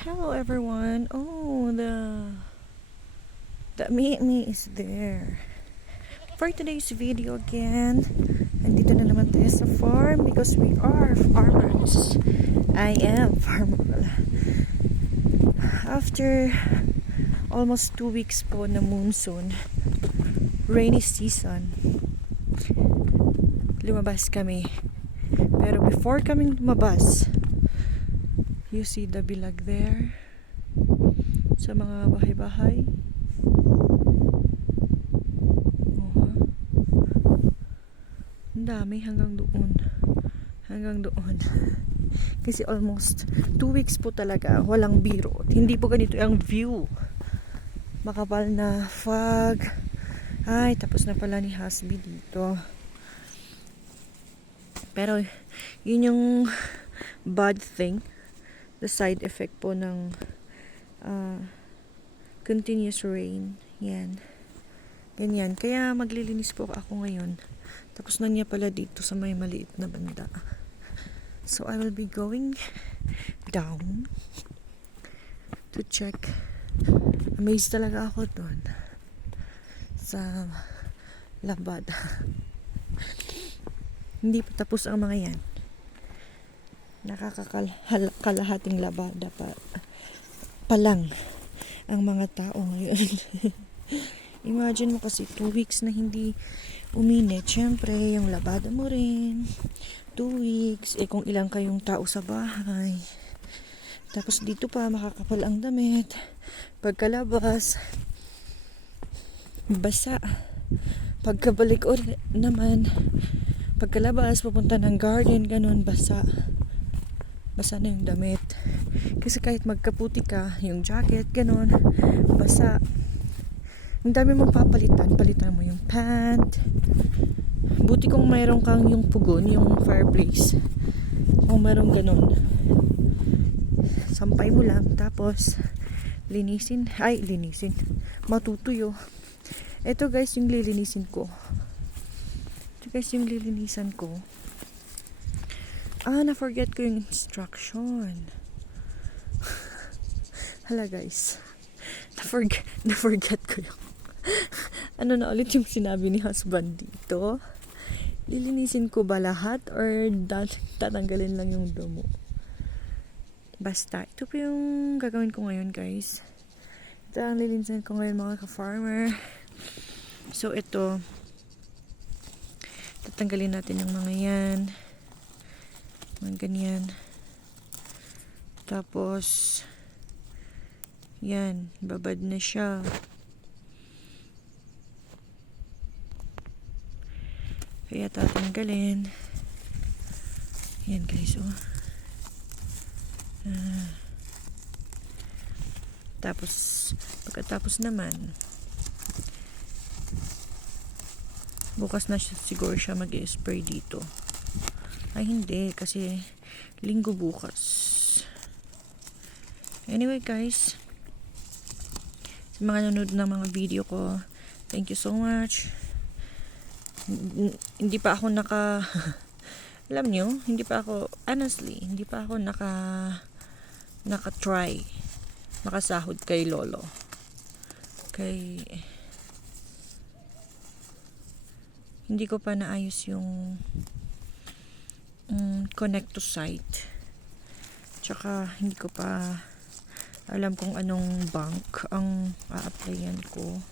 Hello everyone. Oh, the me is there. For today's video again, andito na naman tayo sa farm because we are farmers. I am farmer pala. After almost 2 weeks po na monsoon, rainy season, lumabas kami. Pero before kaming lumabas, you see the bilag there sa mga bahay-bahay. Ang dami hanggang doon. Hanggang doon. Kasi almost 2 weeks po talaga. Walang biro. Hindi po ganito yung view. Makapal na fog. Ay, tapos na pala ni Hasbi dito. Pero, yun yung bad thing. The side effect po ng continuous rain. Yan. Ganyan. Kaya maglilinis po ako ngayon. Tapos na niya pala dito sa may maliit na banda. So, I will be going down to check. Amazed talaga ako doon sa labada. Hindi pa tapos ang mga yan. Nakakakalahating labada pa lang ang mga tao ngayon. Imagine mo kasi 2 weeks na hindi uminit. Siyempre, yung labada mo rin 2 weeks. Kung ilang kayong tao sa bahay. Tapos dito pa makakapal ang damit. Pagkalabas basa. Pagkabalik ulit naman, pagkalabas papunta ng garden, ganun, basa na yung damit. Kasi kahit magkaputi ka, yung jacket, ganun, basa. Ang dami mong palitan mo yung pant. Buti kung mayroon kang yung pugon, yung fireplace. Kung mayroon ganun, sampay mo lang, tapos linisin, matutuyo. Ito guys, yung lilinisin ko. Na-forget ko yung instruction. Hala guys. Na-forget ko yung na ulit yung sinabi ni husband dito. Lilinisin ko ba lahat or tatanggalin lang yung damo? Basta, ito po yung gagawin ko ngayon guys. Ito ang lilinisin ko ngayon mga ka-farmer. So ito, tatanggalin natin yung mga yan. Mga ganyan. Tapos yan, babad na siya. Kaya tatanggalin. Yan guys, oh. Tapos pagkatapos naman, bukas na siguro siya mag-spray dito. Ay hindi, kasi linggo bukas. Anyway guys, sa mga nanonood ng mga video ko, thank you so much. Hindi pa ako alam nyo, hindi pa ako naka-try makasahod kay Lolo. Hindi ko pa naayos yung connect to site. Tsaka hindi ko pa alam kung anong bank ang a-applyan ko.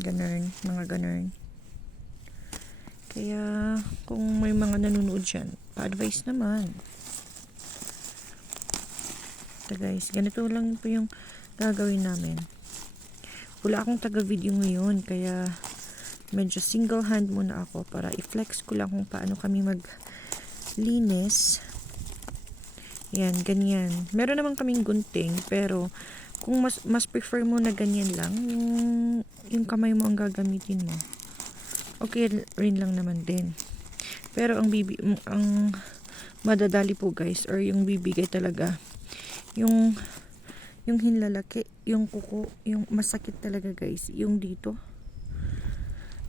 Mga ganun. Kaya kung may mga nanonood dyan, pa-advise naman. Ito guys, ganito lang po yung gagawin namin. Wala akong taga-video ngayon, kaya medyo single hand muna ako para i-flex ko lang kung paano kami maglinis. Yan, ganyan. Meron naman kaming gunting, pero kung mas prefer mo na ganyan lang, yung kamay mo ang gagamitin mo, okay rin lang naman din. Pero ang madadali po guys, or yung bibigay talaga, yung hinlalaki, yung kuko, yung masakit talaga guys, yung dito.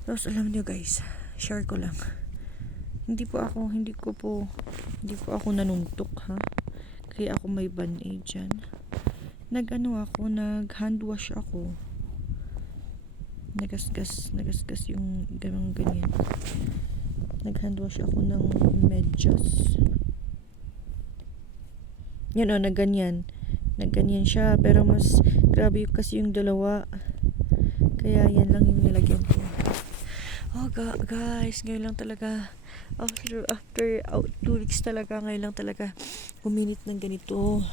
Tapos alam niyo guys, share ko lang. Hindi po ako nanuntok ha. Kaya ako may band-aid dyan. Nag hand wash ako. Nagasgas yung ganyan. Nag hand wash ako ng medyas. Yan o, nagganyan siya, pero mas grabe kasi yung dalawa. Kaya yan lang yung nilagyan ko. Oh guys, ngayon lang talaga after 2 weeks talaga, ngayon lang talaga uminit ng ganito.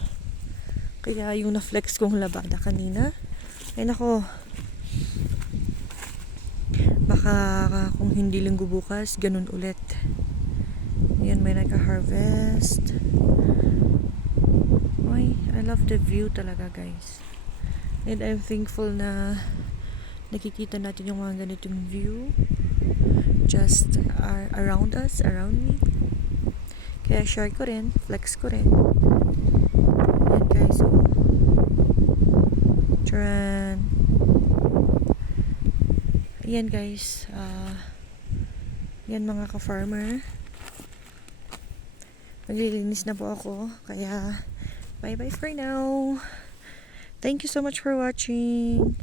Kaya yung na-flex kong labada kanina, ay nako, baka kung hindi linggo bukas ganun ulit. Yan, may nagka-harvest. Ay, I love the view talaga guys, and I'm thankful na nakikita natin yung mga ganitong view just around us, around me. Kaya share ko rin, flex ko rin. Yan guys, so Tran. Yan guys, yan mga ka-farmer, maglilinis na po ako, kaya bye bye for now. Thank you so much for watching.